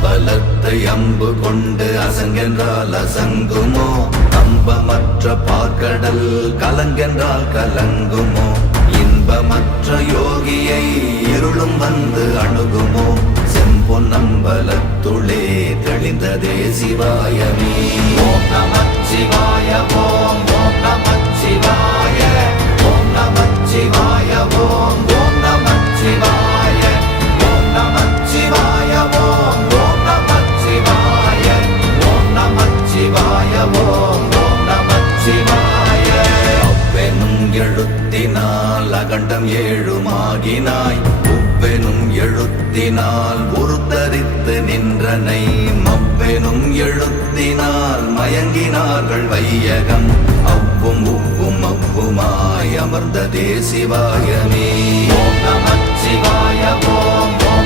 அம்பலத்தை அம்பு கொண்டு அசங்கென்றால் அசங்குமோ நம்பமற்ற பார்க்கடல் கலங்கென்றால் கலங்குமோ இன்பமற்ற யோகியை இருளும் வந்து அணுகுமோ செம்பொன்னம்பலத்துளே தெளிந்ததே சிவாயமே ஓம் நமச்சிவாய ஓம் ஓம் நமச்சிவாய ஓம் நமச்சிவாய ஓம் ஓம் நமச்சிவாய ஓம் நமச்சிவாய ஓம் ஓம் நமச்சிவாய ஓம் நமச்சிவாய ஓம் ஓம் நமச்சிவாய அவ்வெனும் எழுத்தினால் அகண்டம் ஏழுமாகினாய் உவ்வெனும் எழுத்தினால் உருத்தரித்து நின்றனை மவ்வெனும் எழுத்தினால் மயங்கினார்கள் வையகம் அவ்வும் உவ்வும் அவ்வுமாய் அமர்ந்ததே சிவாயமே ஓம் நமச்சிவாய ஓம்